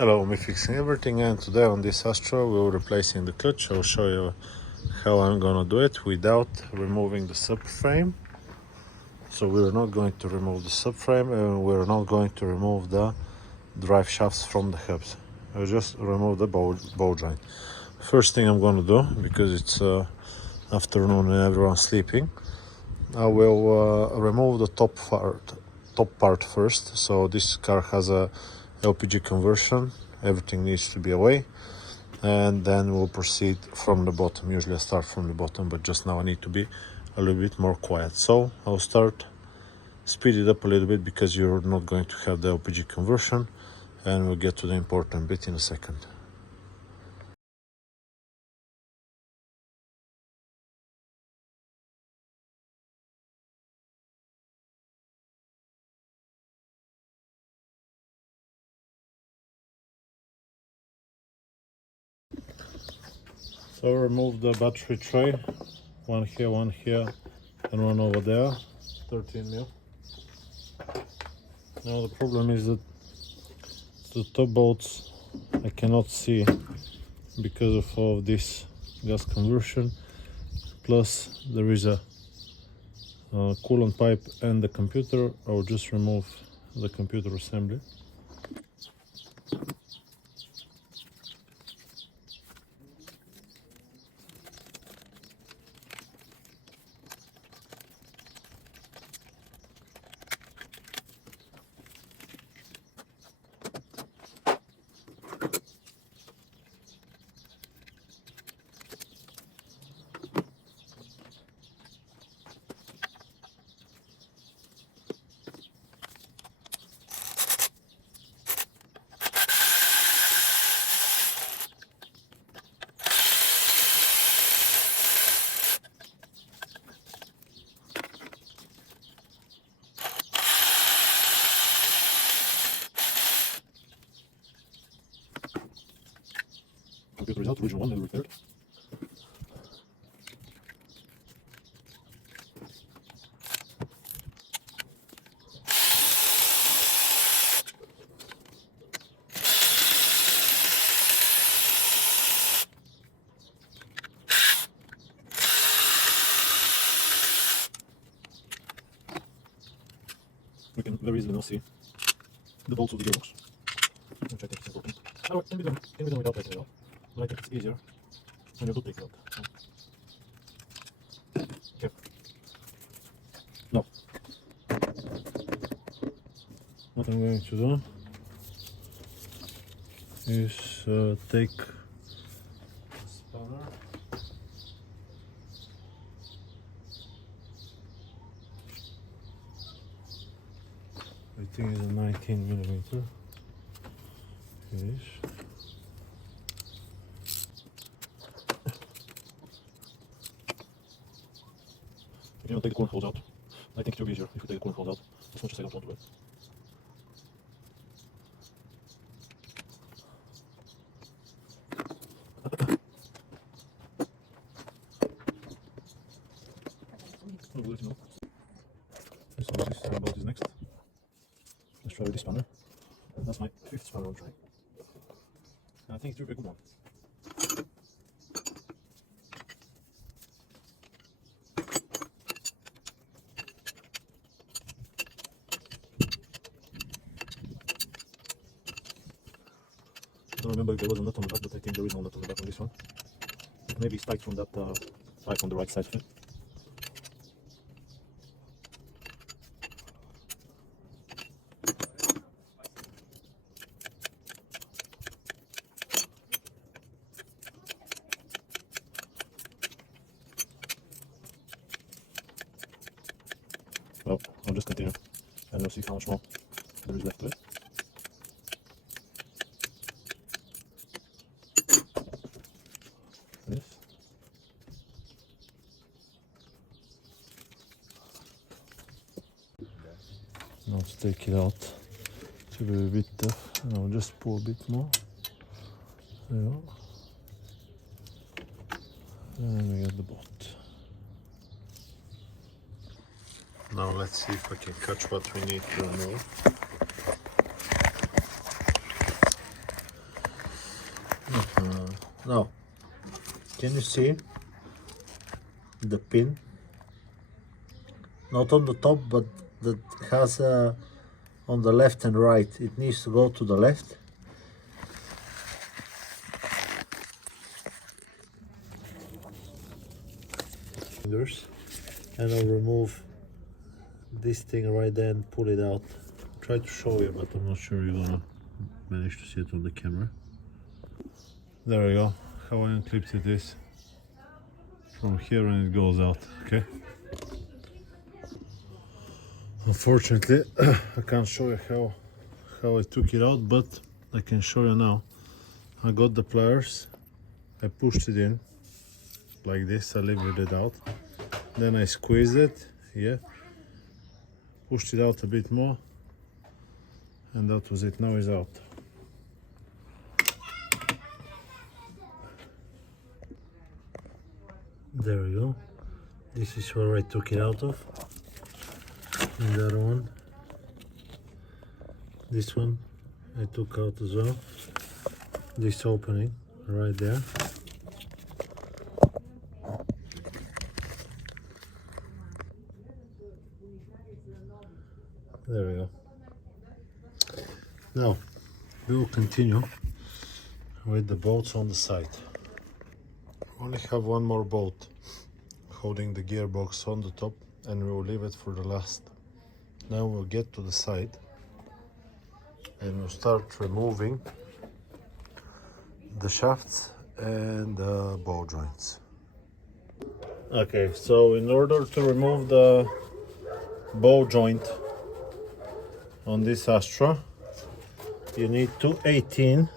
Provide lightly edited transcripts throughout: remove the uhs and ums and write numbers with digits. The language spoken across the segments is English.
Hello, me fixing everything, and today on this Astra we're replacing the clutch. I'll show you how I'm gonna do it without removing the subframe. So we're not going to remove the subframe and we're not going to remove the drive shafts from the hubs. I'll just remove the bow joint. First thing I'm gonna do, because it's afternoon and everyone's sleeping, I will remove the top part first. So this car has a LPG conversion, everything needs to be away, and then we'll proceed from the bottom. Usually I start from the bottom, but just now I need to be a little bit more quiet. So I'll speed it up a little bit because you're not going to have the LPG conversion, and we'll get to the important bit in a second. So remove the battery tray, one here, and one over there, 13 mil. Now the problem is that the top bolts I cannot see because of all this gas conversion. Plus there is a coolant pipe and the computer. I'll just remove the computer assembly. Computer is out, original one, never repaired. We can very easily now see the bolts of the gearbox, which I think is important. Now it can be done without taking it out, but I think it's easier when you do take it out. Okay. Now, what I'm going to do is take the spanner. I think it's a 19 millimeter. Yes. If you don't take the corn holes out, I think it will be easier if you take the corn holes out, as much as I don't want to. I'll let you know. So this bolt is next. Let's try with this spanner. That's my 5th spanner on try. And I think it will be a good one. I don't remember if there was a nut on the back, but I think there is no nut on the back on this one. It maybe it's tight from that pipe on the right side of it. Well, I'll just continue and we'll see how much more there is left to it. This. Now to take it out, it will be a bit tough, and I'll just pull a bit more. There you go. And we get the bolt. Now let's see if I can catch what we need to remove. Now, can you see the pin? Not on the top, but that has on the left and right. It needs to go to the left. And I'll remove this thing right there and pull it out. Try to show you, but I'm not sure you're gonna manage to see it on the camera. There we go. How I unclipped it is from here and it goes out. Okay. Unfortunately, I can't show you how I took it out, but I can show you now. I got the pliers, I pushed it in like this, I levered it out, then I squeezed it, yeah, pushed it out a bit more, and that was it. Now it's out. There we go. This is where I took it out of. And the other one, this one I took out as well. This opening right there. There we go. Now we will continue with the bolts on the side. We only have one more bolt holding the gearbox on the top, and we will leave it for the last. Now we'll get to the side and we'll start removing the shafts and the ball joints. Okay, so in order to remove the ball joint on this Astra, you need two 18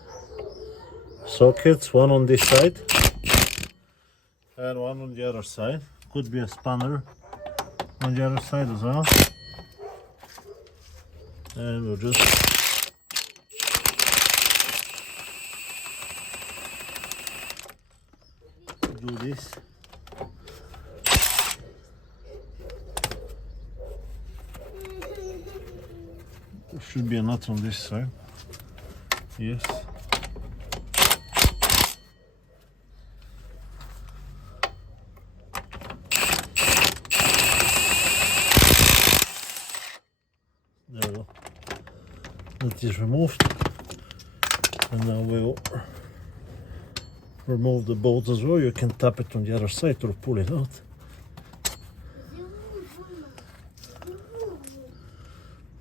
sockets, one on this side and one on the other side. Could be a spanner on the other side as well. And we'll just do this. There should be a nut on this side. Yes. There we go. That is removed, and now we'll remove the bolt as well. You can tap it on the other side or pull it out.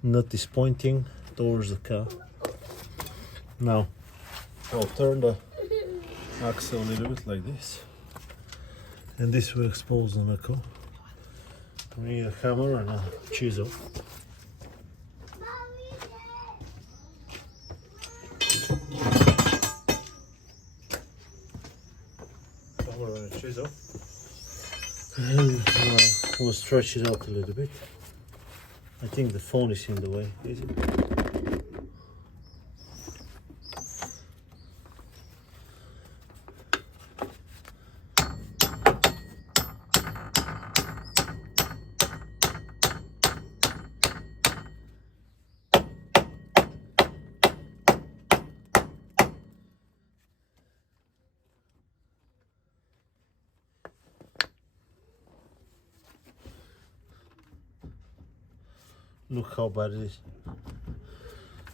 Nut is pointing towards the car. Now I'll turn the axle a little bit like this, and this will expose the knuckle. We need a hammer and a chisel. And we'll stretch it out a little bit. I think the phone is in the way, is it? Look how bad it is.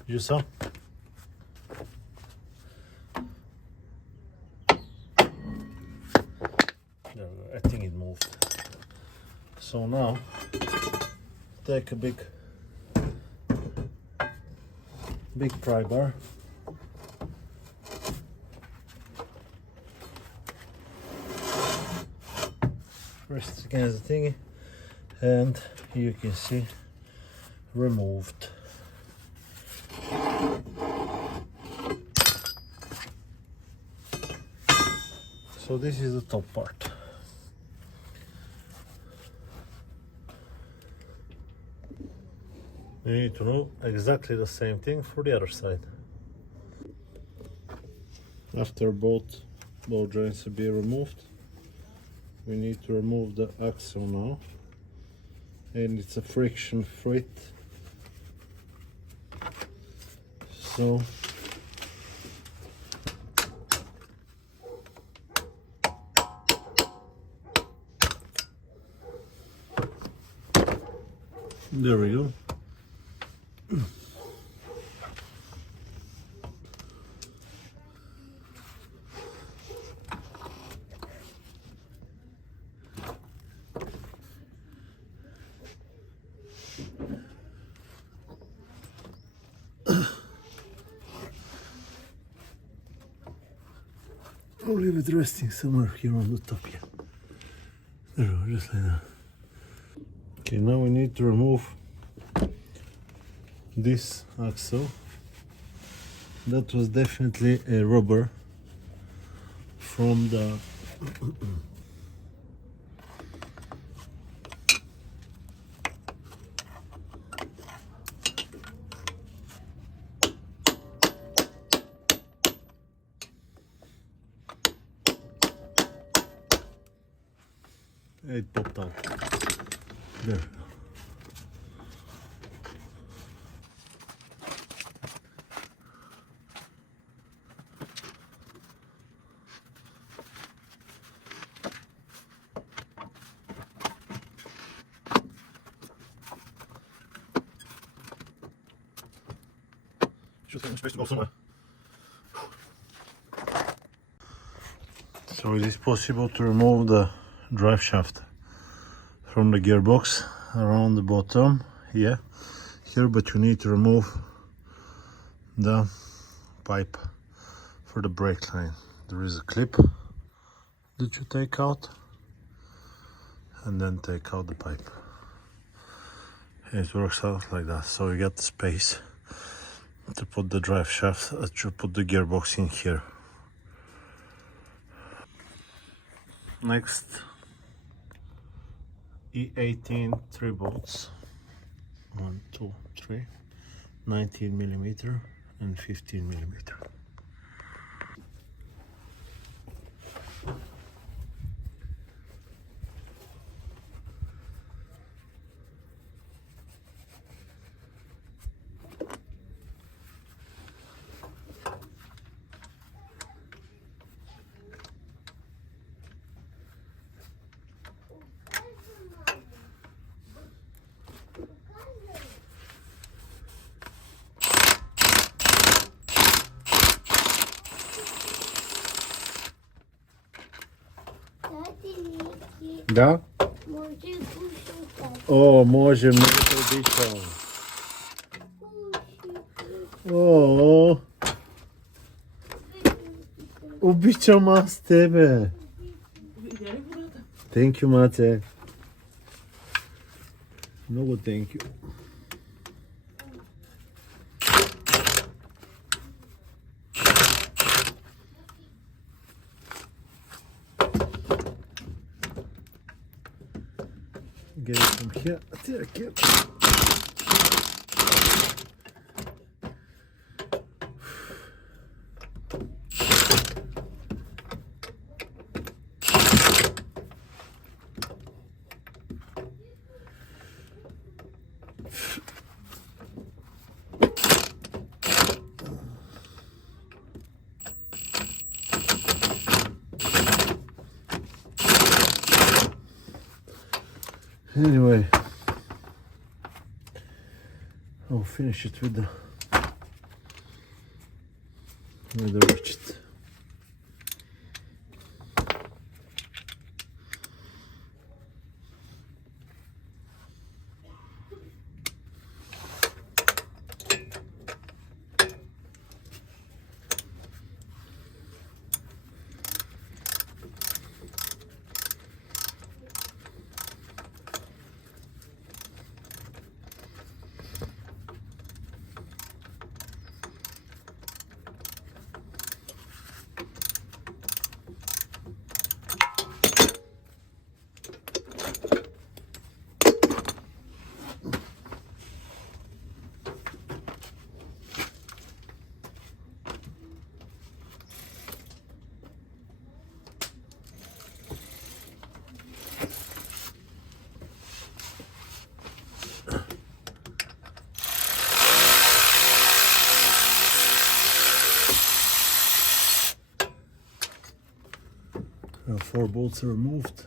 You saw? There we go. I think it moved. So now take a big pry bar. Press it against the thingy, and you can see removed. So this is the top part. You need to know exactly the same thing for the other side. After both ball joints have been removed, we need to remove the axle now, and it's a friction fit. So There we go. I'll leave it resting somewhere here on the top here. There we go, just like that. Okay, now we need to remove this axle. That was definitely a rubber from the it popped out. There. Just have space to go somewhere. So it is possible to remove the drive shaft from the gearbox around the bottom here, but you need to remove the pipe for the brake line. There is a clip that you take out and then take out the pipe. It works out like that, so you get the space to put the drive shaft, to put the gearbox in here. Next, E18 3 bolts, 1, 2, 3, 19 millimeter and 15 millimeter. Да? О, може обичал. О, обичам аз тебе. Thank you, мате. Много thank you. Get it from here. Take it. Anyway, I'll finish it with the ratchet. Now 4 bolts are removed.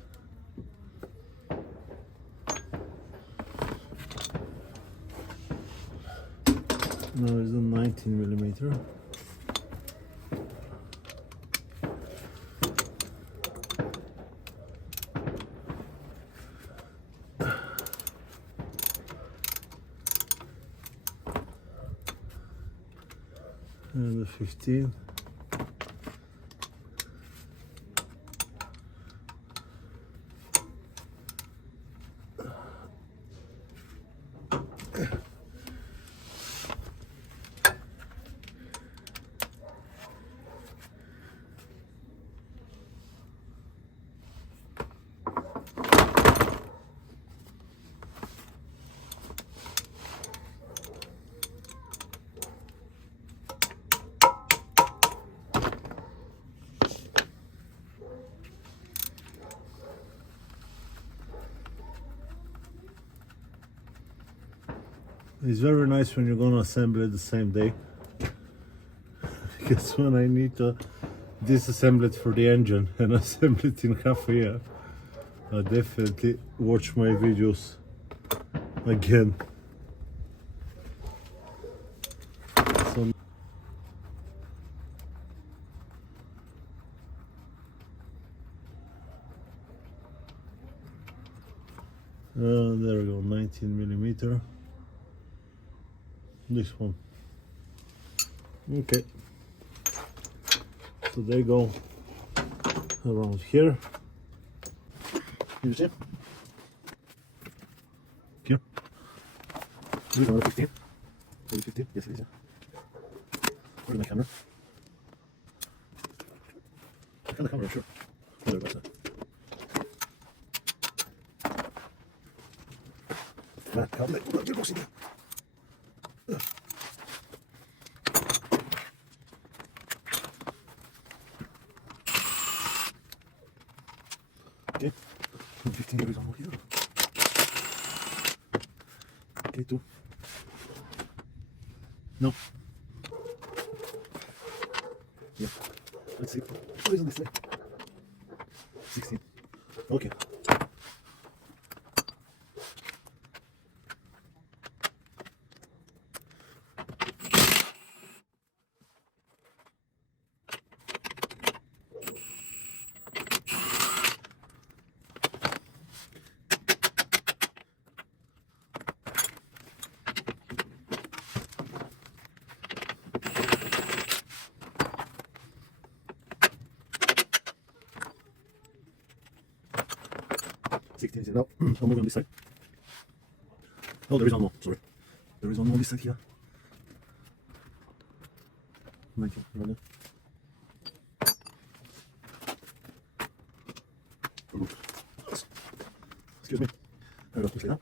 19mm. And the 15. It's very nice when you're gonna assemble it the same day, because when I need to disassemble it for the engine and assemble it in half a year, I definitely watch my videos again. So there we go, 19mm. This one. Okay. So they go around here. You see? Here. This is another 15. Maybe 15? Yes, it is. Where's my camera? I found the camera, sure. Oh, there it was. Man, how did I put that gearbox in there? Okay, 15 degrees on here. Okay, 2. No. Yeah. Let's see. What is on this side? 16. Okay. No, I'll move on this side. Oh, there is one more, sorry. There is one more on this side here. 19, right there. Excuse me. I will quickly now.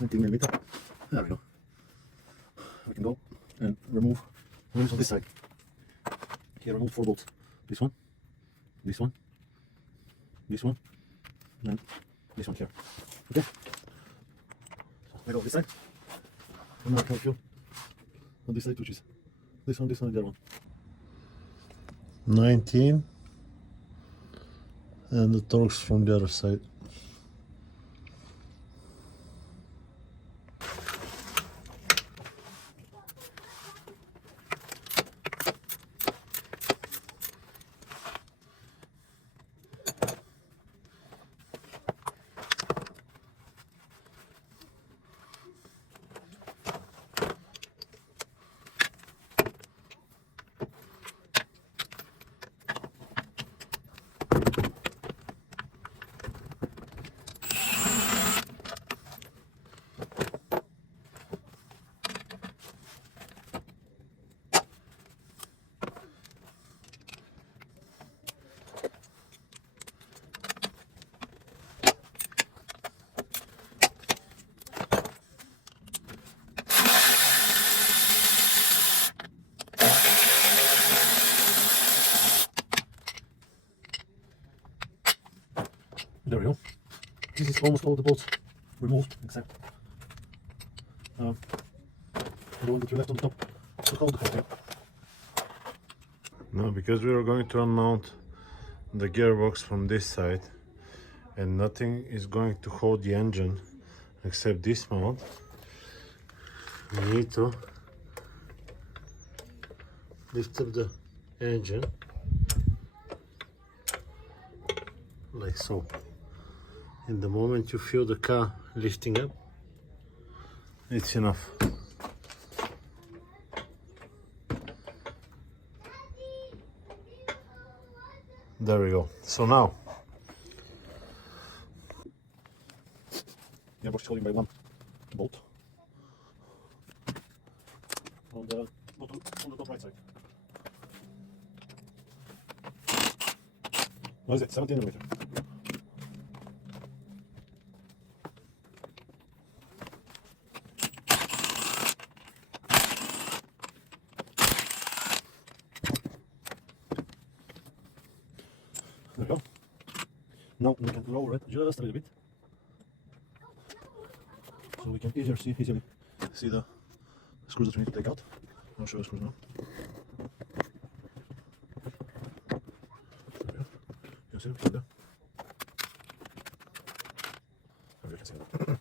And millimeter. There we go. We can go and remove rooms on this side. Here, remove 4 bolts. This one, this one, this one, and this one here. Okay. So I go this side. And now I'll help you on this side, which is this one, and the other one. 19, and the torques from the other side. There we go. This is almost all the bolts removed except The one that you left on top to hold the whole thing. No, because we are going to unmount the gearbox from this side and nothing is going to hold the engine except this mount. We need to lift up the engine like so. And the moment you feel the car lifting up, it's enough. There we go. So now, Gearbox is holding by one bolt on the bottom, on the top right side. What is it? 17 millimeter. There we go. Now we can lower it just a little bit, so we can easily see the screws that we need to take out. I'll show you the screws now. There we go. You can see them right there. There we can see them.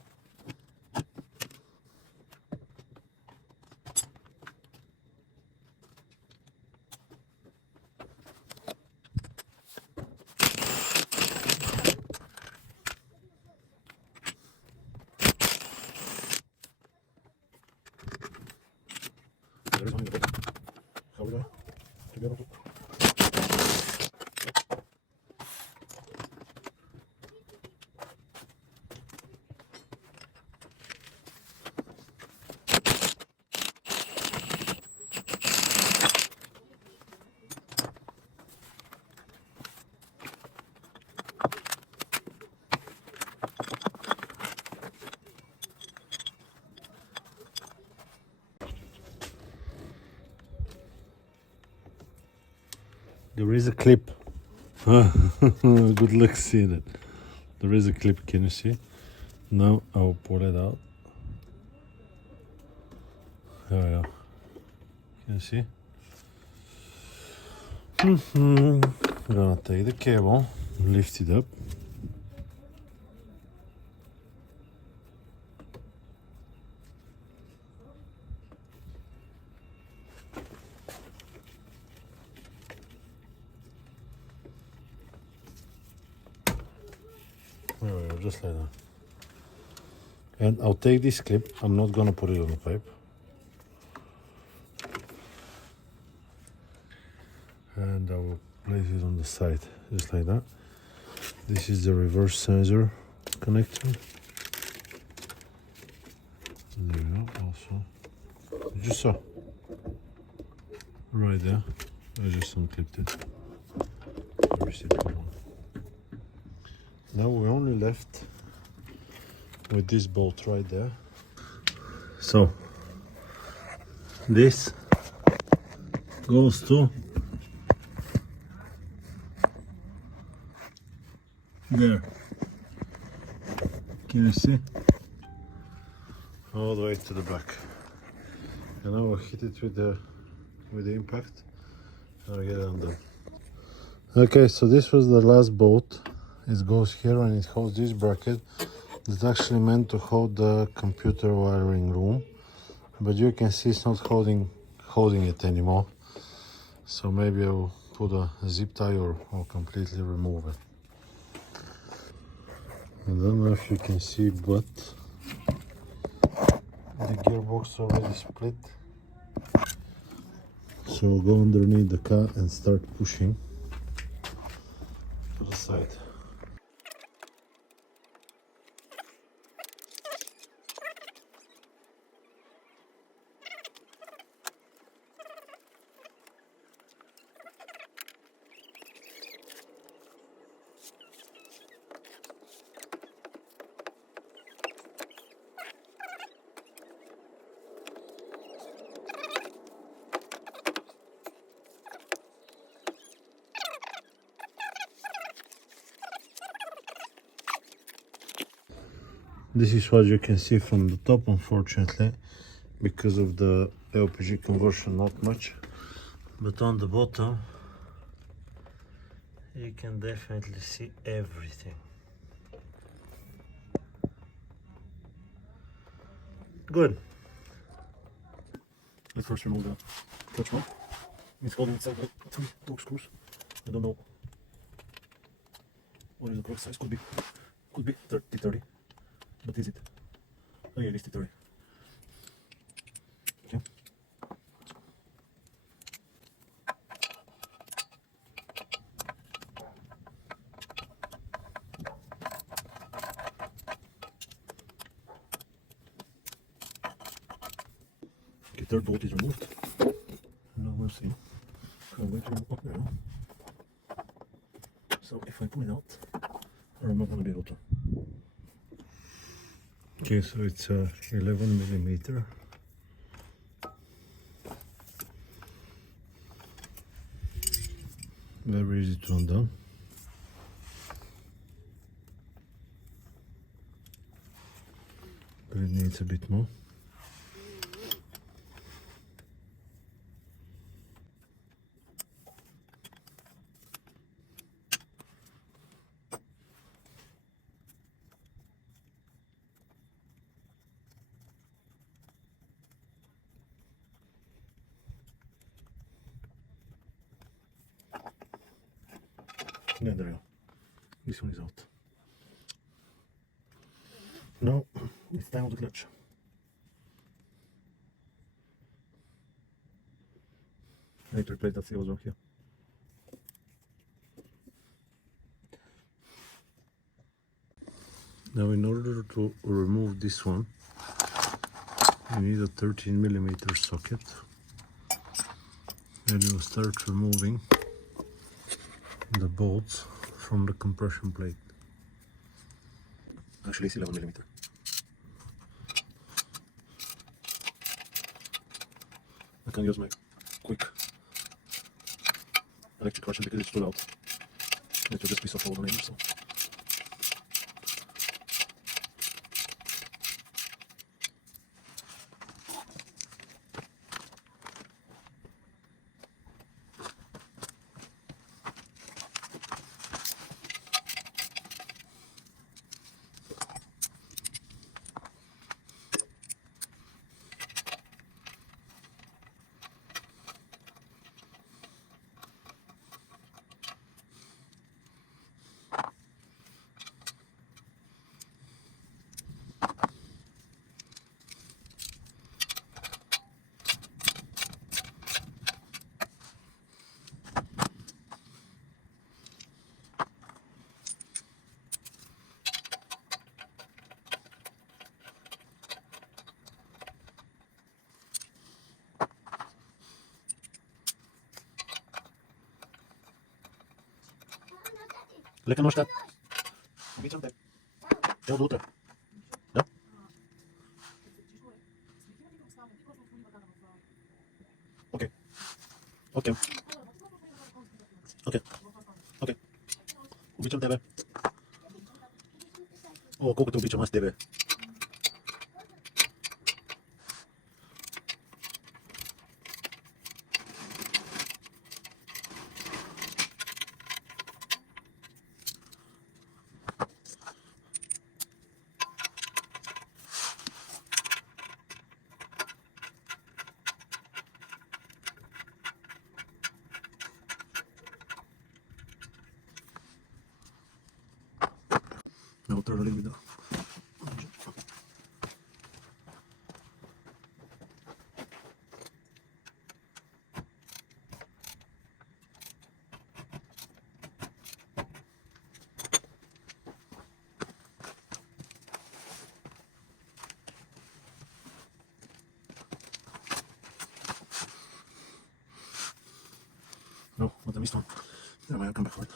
There is only the bottom. How we going to get onto? there is a clip. Good luck seeing it. There is a clip, can you see? Now I'll pull it out. There we go. Can you see? I'm gonna take the cable, lift it up. There we go, just like that. And I'll take this clip, I'm not gonna put it on the pipe. And I will place it on the side, just like that. This is the reverse sensor connector. There we go, also. You just saw. Right there. I just unclipped it. Very simple one. Now we're only left with this bolt right there. So this goes to there. Can you see? All the way to the back. And now I'll hit it with the impact and I'll get it undone. Okay, so this was the last bolt. It goes here and it holds this bracket. It's actually meant to hold the computer wiring room, but you can see it's not holding it anymore. So maybe I'll put a zip tie or completely remove it. I don't know if you can see, but the gearbox already split. So we'll go underneath the car and start pushing to the side. This is what you can see from the top, unfortunately. because of the LPG conversion, not much. But on the bottom, you can definitely see everything. Good. Let's first remove the clutch mount. It's holding itself like 3 torque screws. I don't know what is the correct size. Could be 30, but is it? Oh yeah, it is 30. Okay. Okay, third bolt is removed. Now we'll see how we can up now. So if I pull it out, I'm not going to be able to. Okay, so it's 11 millimeter. Very easy to undo. But it needs a bit more. Yeah, there we go. This one is out. Now it's time for the clutch. I need to replace that seal here. Now in order to remove this one, you need a 13 millimeter socket. Then you start removing the bolts from the compression plate. Actually, it's 11 millimeter. I can use my quick electric ratchet because it's too loud. It will just piece off all the nails. So. Lekker nog staat. Beetje aan het. Heel doet er. Ja? Oké. Oké. Oké. Oké. Hoe beetje aan het hebben? Oh, kook het een beetje maar hebben. Now we'll turn a little bit down. No, wat I missed one. Yeah, I'll come back for it.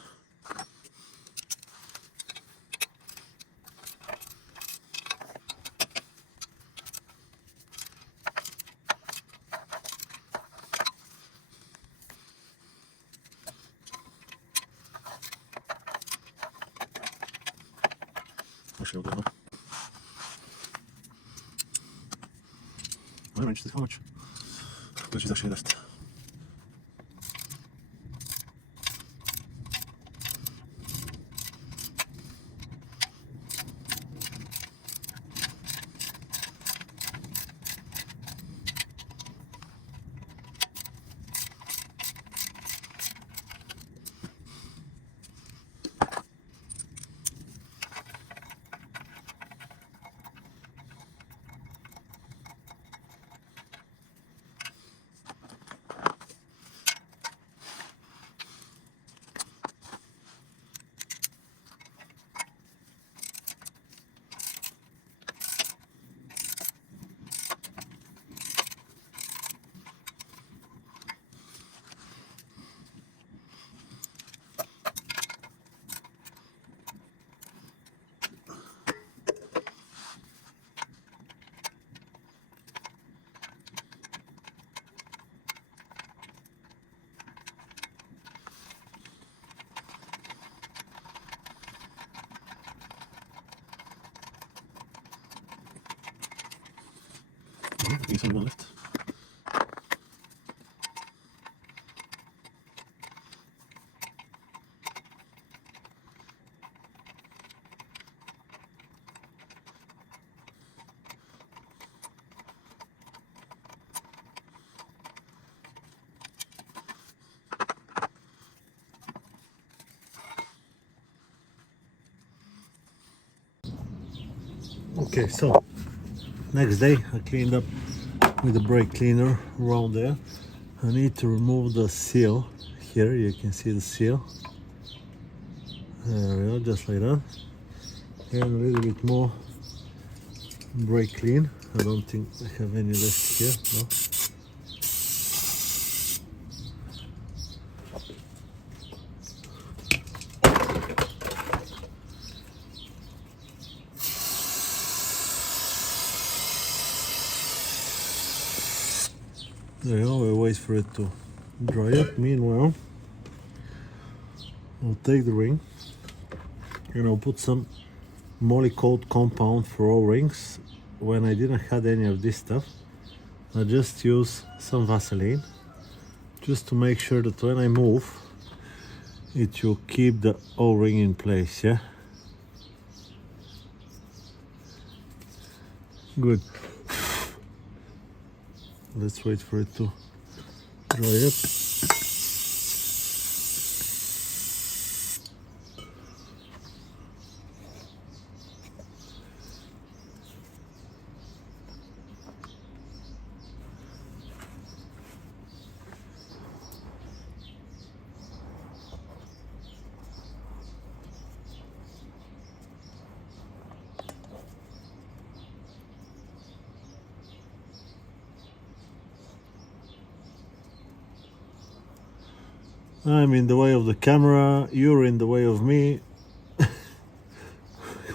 Actually, I'll go now. My range is how much? Which is actually left. There's only one left. Okay, so next day I cleaned up with the brake cleaner around there. I need to remove the seal here. You can see the seal. There we go, just like that. And a little bit more brake clean. I don't think I have any left here. No. There you go, we'll wait for it to dry up. Meanwhile, I'll take the ring and I'll put some moly coat compound for O-rings. When I didn't have any of this stuff, I just use some Vaseline just to make sure that when I move, it will keep the O-ring in place, yeah? Good. Let's wait for it to dry up. I'm in the way of the camera, you're in the way of me.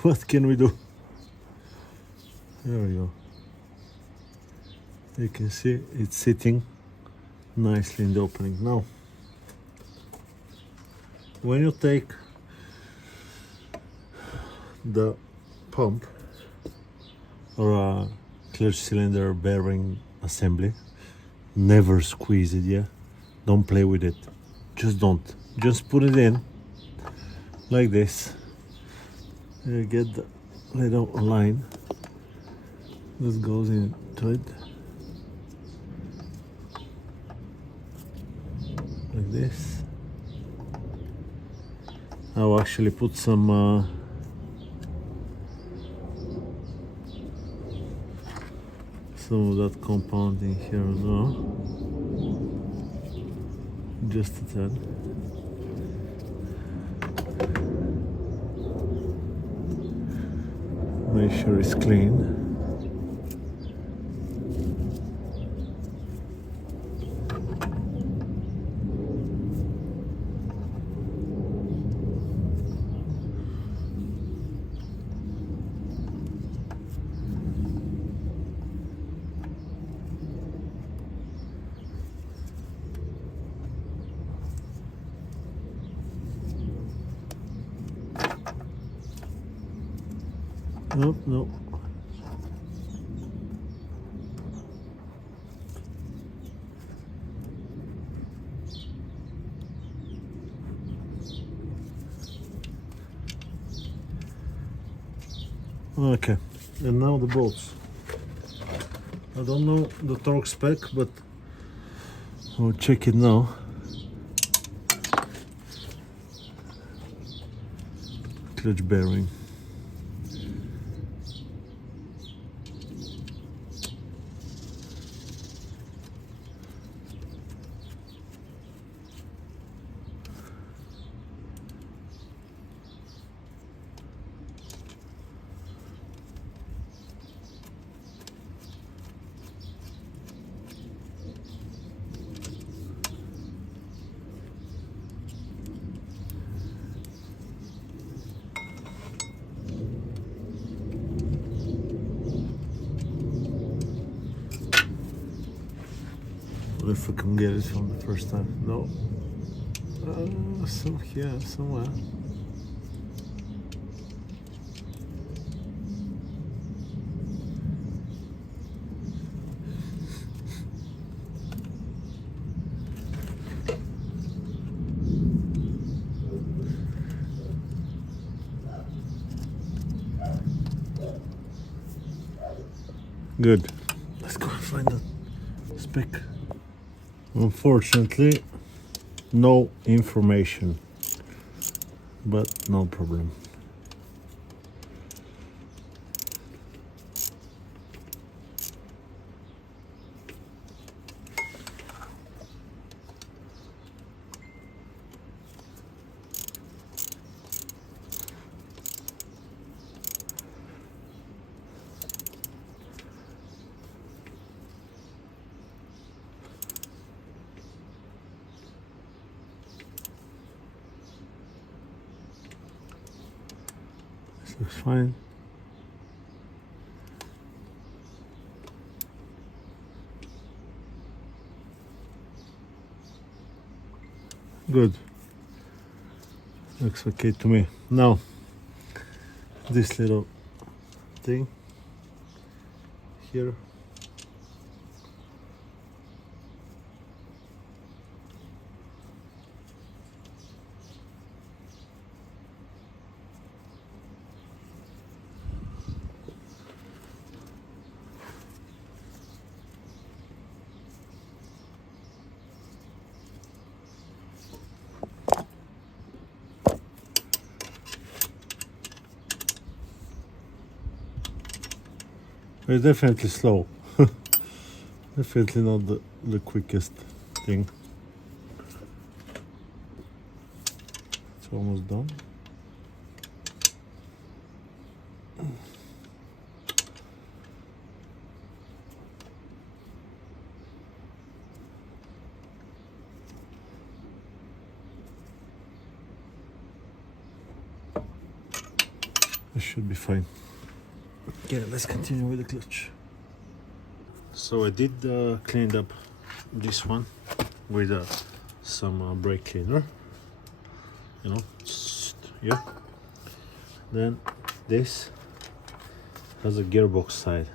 What can we do? There we go. You can see it's sitting nicely in the opening. Now, when you take the pump or a clear cylinder bearing assembly, never squeeze it, yeah? Don't play with it. Just don't. Just put it in like this. You get the little line that goes into it like this. I'll actually put some of that compound in here as well. Just a tad. Make sure it's clean. Nope, nope. Okay, and now the bolts. I don't know the torque spec, but I'll check it now. Clutch bearing. What if we can get it from the first time? No. Some here, somewhere. Good. Let's go and find the spec. Unfortunately, no information, but no problem. This looks fine. Good. Looks okay to me. Now, this little thing here. It's definitely slow. Definitely not the quickest thing. It's almost done. It should be fine. Okay, let's continue with the clutch. So I did cleaned up this one with some brake cleaner, you know, yeah. Then this has a gearbox side.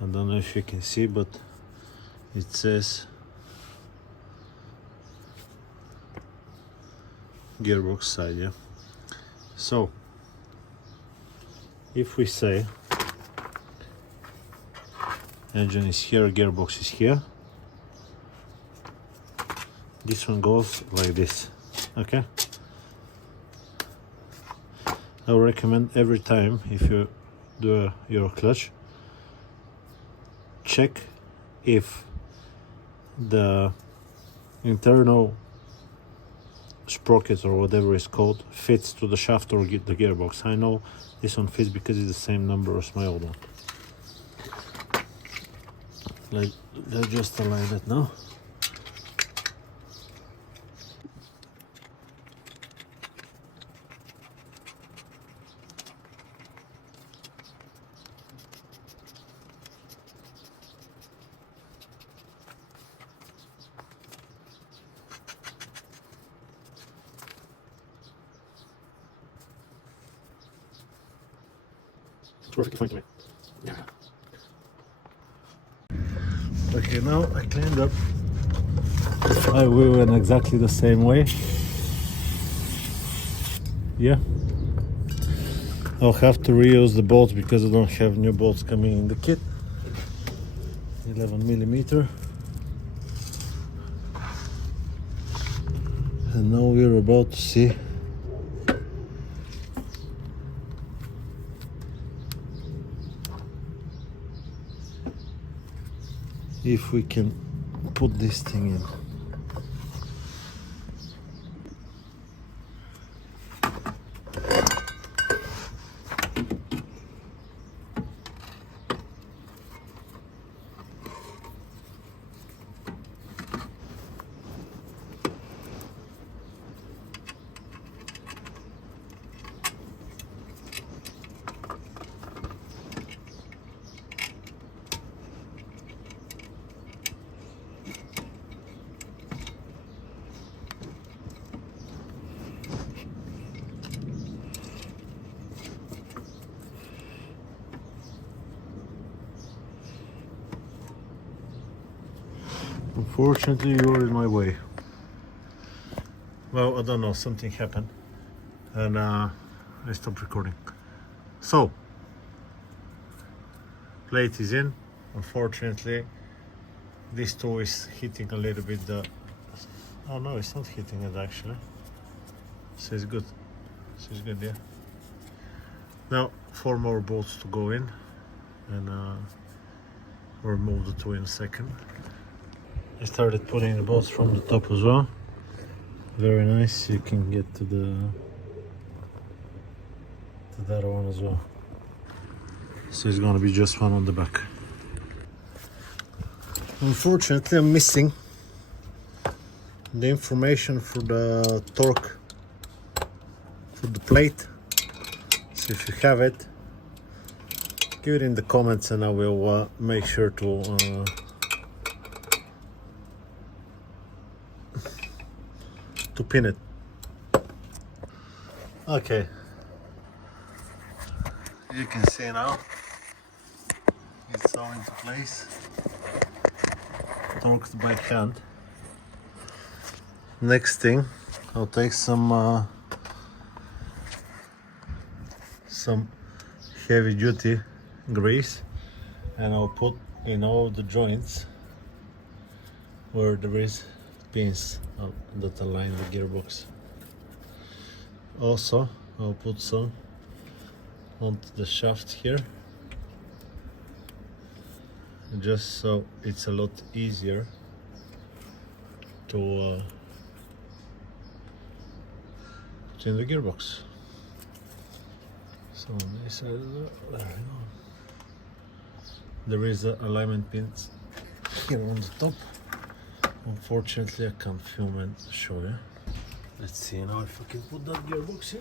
I don't know if you can see, but it says gearbox side, yeah. So if we say engine is here, gearbox is here, this one goes like this, okay? I would recommend every time if you do your clutch, check if the internal sprocket or whatever it's called fits to the shaft or the gearbox. I know this one fits because it's the same number as my old one. Let's just align that now. It's perfectly fine to me. Yeah. Okay, now I cleaned up. We went exactly the same way. Yeah. I'll have to reuse the bolts because I don't have new bolts coming in the kit. 11mm. And now we're about to see if we can put this thing in. Unfortunately, you're in my way. Well, I don't know, something happened and I stopped recording. So, plate is in. Unfortunately, this tool is hitting a little bit the... Oh no, it's not hitting it actually. So it's good. So it's good, yeah. Now, 4 more bolts to go in and we'll remove the tool in a second. I started putting the bolts from the top as well. Very nice. You can get to that one as well. So it's gonna be just one on the back. Unfortunately, I'm missing the information for the torque for the plate. So if you have it, give it in the comments and I will make sure to pin it. Okay, you can see now it's all into place, torqued by hand. Next thing, I'll take some heavy duty grease and I'll put in all the joints where there is pins that align the gearbox. Also, I'll put some onto the shaft here, just so it's a lot easier to put in the gearbox. So on this side, there is a alignment pins here on the top. Unfortunately, I can't film and show you. Let's see now if I can put that gearbox in.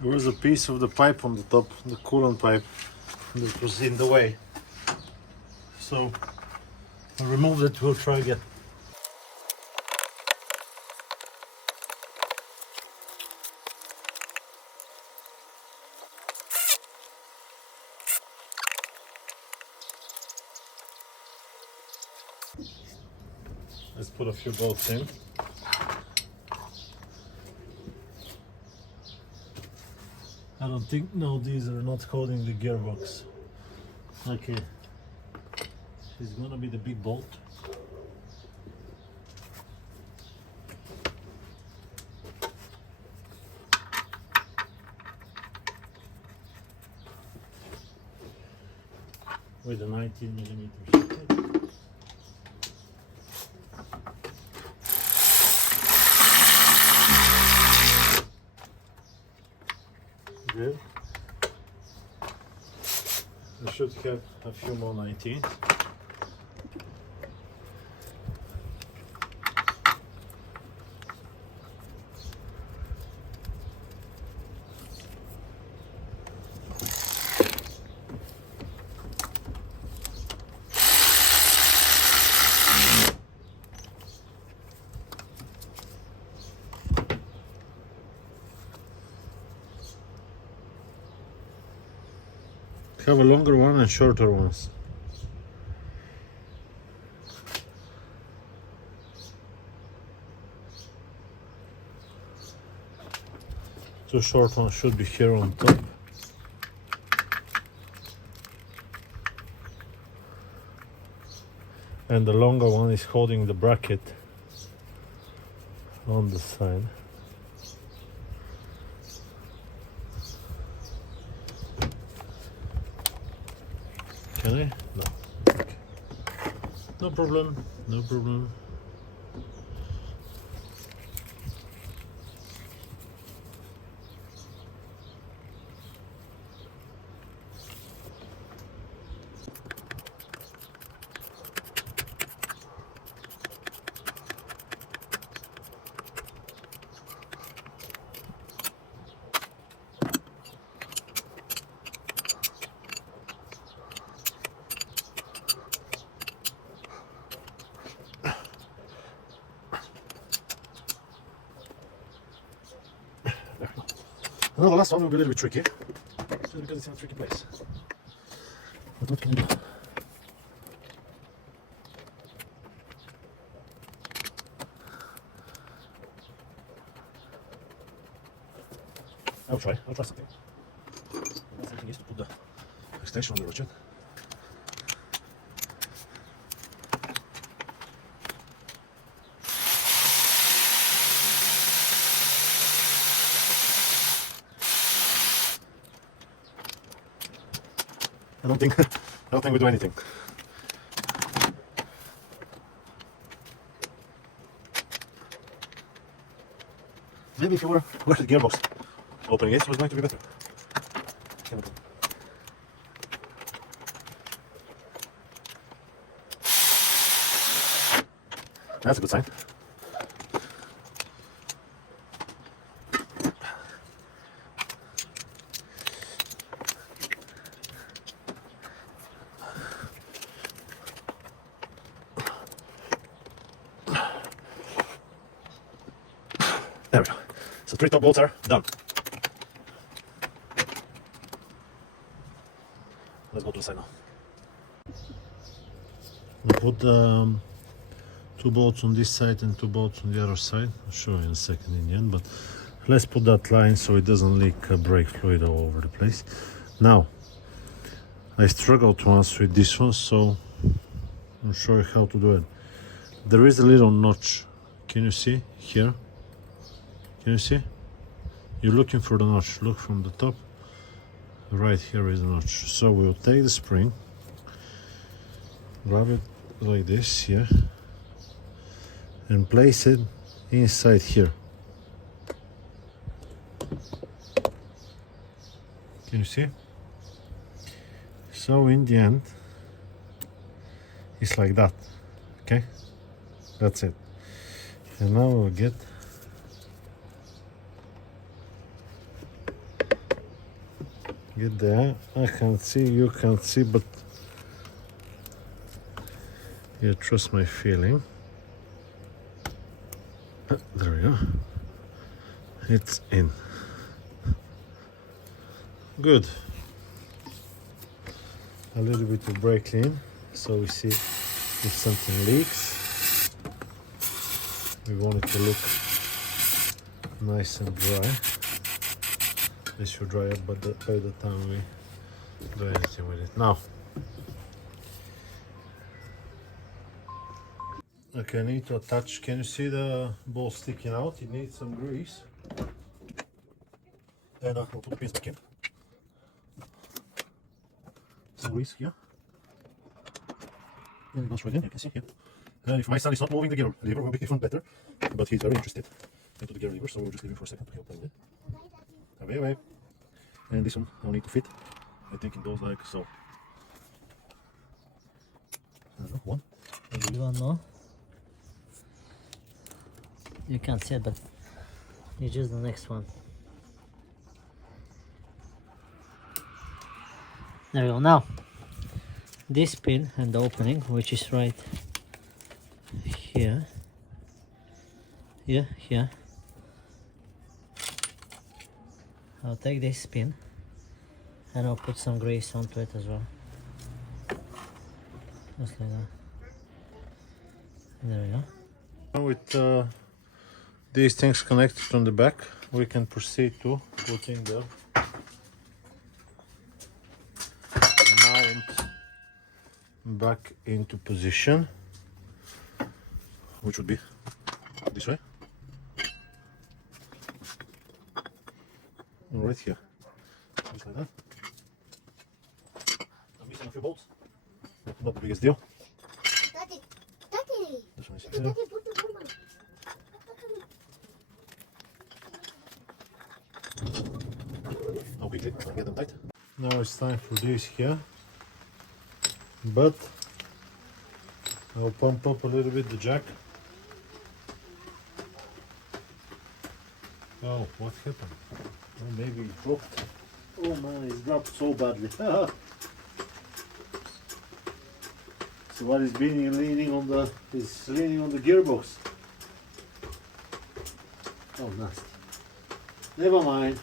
There was a piece of the pipe on the top, the coolant pipe, that was in the way. So I removed it, we'll try again. Let's put a few bolts in. I don't think, no, these are not holding the gearbox. Okay, it's gonna be the big bolt. With a 19mm socket. Good. I should have a few more 19. Have a longer one and shorter ones. Two short ones should be here on top. And the longer one is holding the bracket on the side. Can I? No. Okay. No problem. No problem. Well, the last one will be a little bit tricky, just because it's in a tricky place. But what can I do? I'll try something. The thing is to put the extension on the ratchet. I don't think we do anything. Maybe if you were where the gearbox opening is, it was going to be better. That's a good sign. There we go. So 3 top bolts are done. Let's go to the side now. We put 2 bolts on this side and 2 bolts on the other side. I'll show you in a second in the end, but let's put that line so it doesn't leak brake fluid all over the place. Now, I struggled once with this one, so I'll show you how to do it. There is a little notch. Can you see here? Can you see? You're looking for the notch. Look from the top. Right here is a notch. So we'll take the spring, grab it like this here, and place it inside here. Can you see? So in the end, it's like that. Okay? That's it. And now we'll get there. I can't see, you can't see, but you trust my feeling. There we go. It's in. Good. A little bit of brake clean, so we see if something leaks. We want it to look nice and dry. This should dry up by the time we do anything with it. Now, okay, I need to attach. Can you see the ball sticking out? It needs some grease. And I'll put the pins back in. Some grease here. And it goes right in, you can see here. And if my son is not moving, the gear lever will be even better. But he's very interested into the gear lever, so we'll just leave him for a second to help him. Away. And this one I'll need to fit. I think it goes like so. I don't know, one. You don't know? You can't see it, but you choose the next one. There we go. Now, this pin and the opening, which is right here. Here. I'll take this pin And I'll put some grease onto it as well. Just like that. There we go. Now with these things connected on the back, we can proceed to putting the mount back into position, which would be this way. Right here. Just like that. I'm missing a few bolts. Not the biggest deal. Daddy, Daddy, This one is Daddy, here. put the woman. How quickly I get them tight. now it's time for this here, but I'll pump up a little bit the jack. Oh, what happened? Oh, maybe it dropped. Oh man, it's dropped so badly. So what is being leaning on the gearbox. Oh, nasty. Never mind.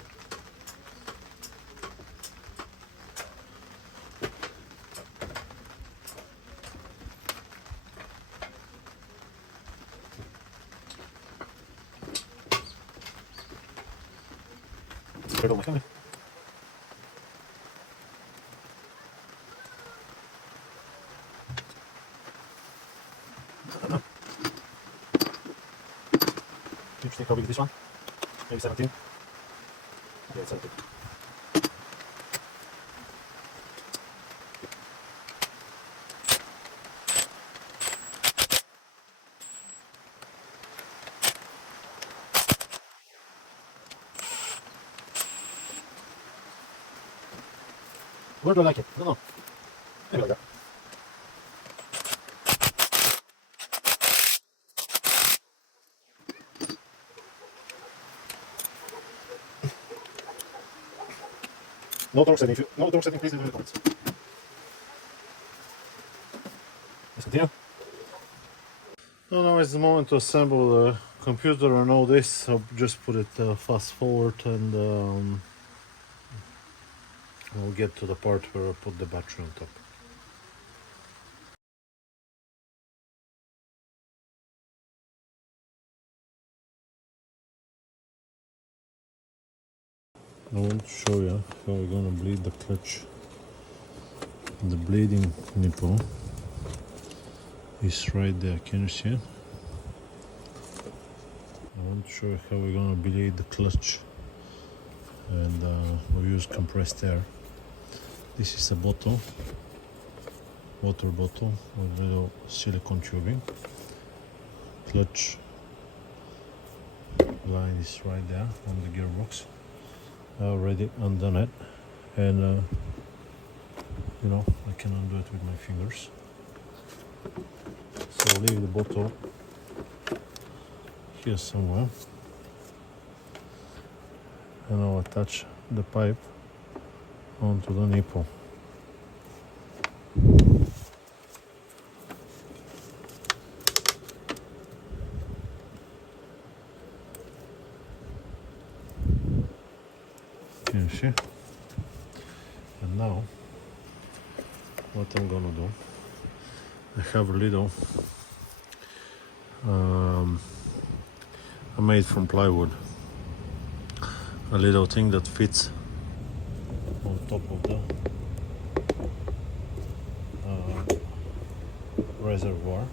Perdón, déjame. You think how big is this one? Maybe 17? Yeah, it's 17. Where do I like it? I don't know. Maybe like that. No torque setting, please leave in the comments. Let's continue. So now is the moment to assemble the computer and all this. I'll just put it fast forward and we'll get to the part where I put the battery on top. I want to show you how we're gonna bleed the clutch. The bleeding nipple is right there, can you see it? I want to show you how we're gonna bleed the clutch, and we'll use compressed air. This is a bottle, water bottle with little silicone tubing. Clutch line is right there on the gearbox. I already undone it, and you know, I can undo it with my fingers. So I'll leave the bottle here somewhere, and I'll attach the pipe onto the nipple. Can you see? And now what I'm gonna do, I have a little I made from plywood, a little thing that fits on top of the reservoir.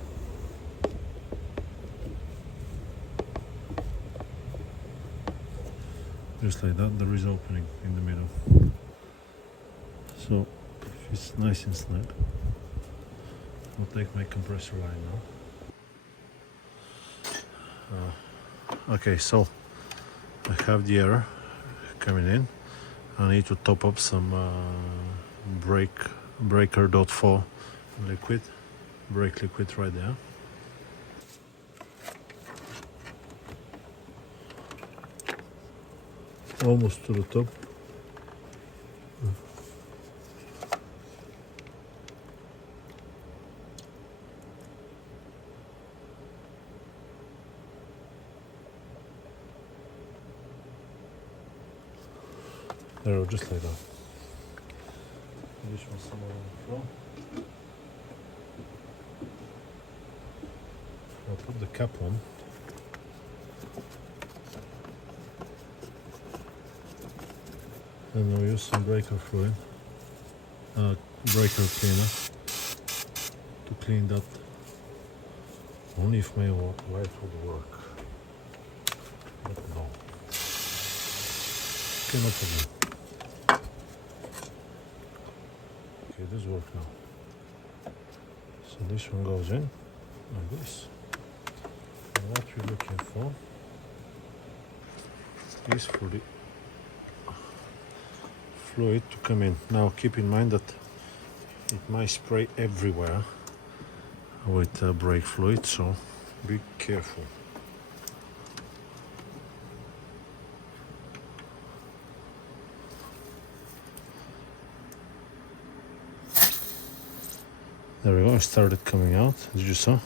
Just like that, there is an opening in the middle. So if it's nice and snug, I'll take my compressor line now. Okay, so I have the air coming in. I need to top up some breaker.4 liquid, brake liquid right there. Almost to the top. There, just like that. This one somewhere on the floor. I'll put the cap on. And I'll use some breaker fluid, breaker cleaner, to clean that. Only if my light would work. But no. Okay, no problem. Okay, this works now. So this one goes in like this. And what we're looking for is for the fluid to come in. Now keep in mind that it might spray everywhere with brake fluid, so be careful. There we go, it started coming out. Did you saw?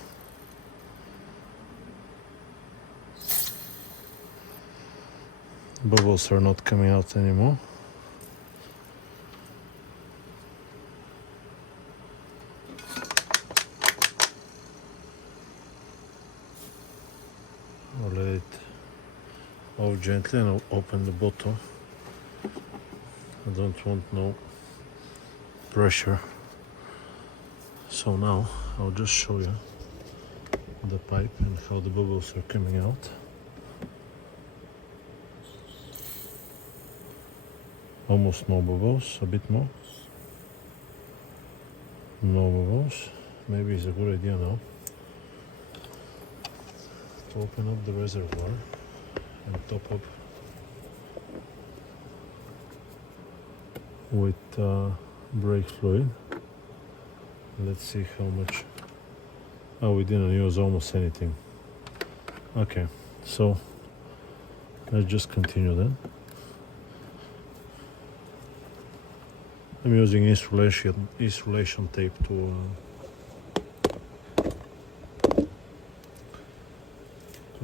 Bubbles are not coming out anymore. I'll let it off gently and I'll open the bottle. I don't want no pressure. So now I'll just show you the pipe and how the bubbles are coming out. Almost no bubbles, a bit more. No bubbles. Maybe it's a good idea now to open up the reservoir and top up with brake fluid. Let's see how much. Oh, we didn't use almost anything. Okay, so let's just continue then. I'm using insulation tape to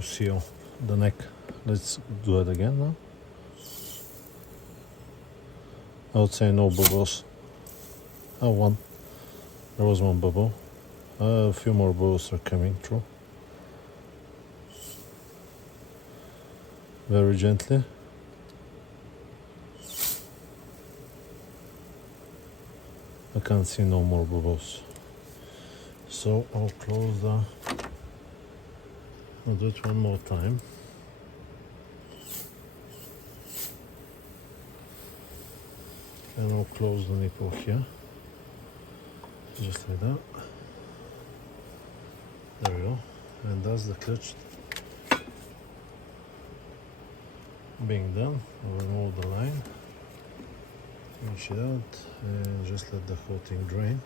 seal the neck. Let's do it again now. I would say no bubbles. Oh, one. There was one bubble. A few more bubbles are coming through. Very gently. I can't see no more bubbles. So I'll close the... I'll do it one more time. And I'll close the nipple here. Just like that. There we go. And that's the clutch being done. I'll remove the line, pinch it out, and just let the whole thing drain.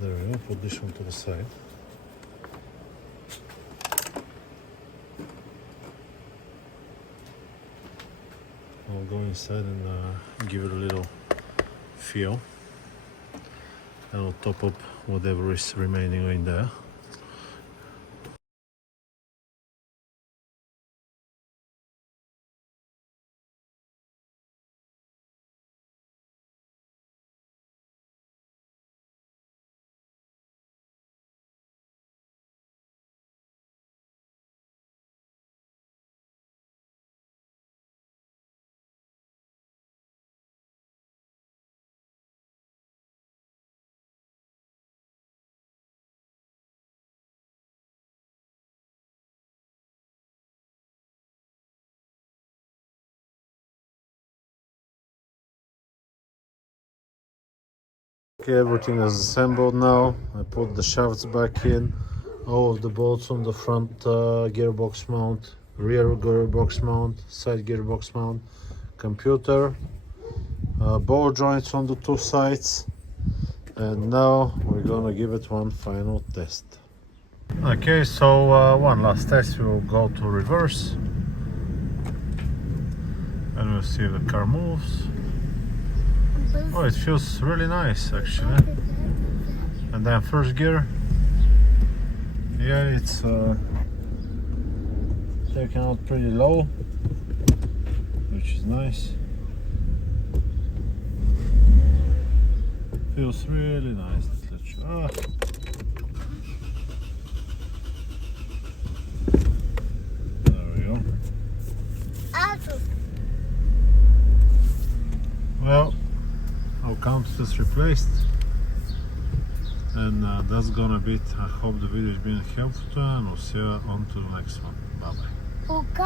There we go. Put this one to the side. I'll go inside and give it a little feel. And I'll top up whatever is remaining in there. Okay, everything is assembled now. I put the shafts back in, all of the bolts on the front gearbox mount, rear gearbox mount, side gearbox mount, computer, ball joints on the two sides, and now we're gonna give it one final test. Okay, so one last test. We'll go to reverse and we'll see if the car moves. Oh, it feels really nice actually. And then first gear, yeah, it's taken out pretty low, which is nice. Feels really nice. Let's show. There we go. Auto. Well, our count is replaced, and that's gonna be it. I hope the video has been helpful, and we'll see you on to the next one. Bye bye. Okay.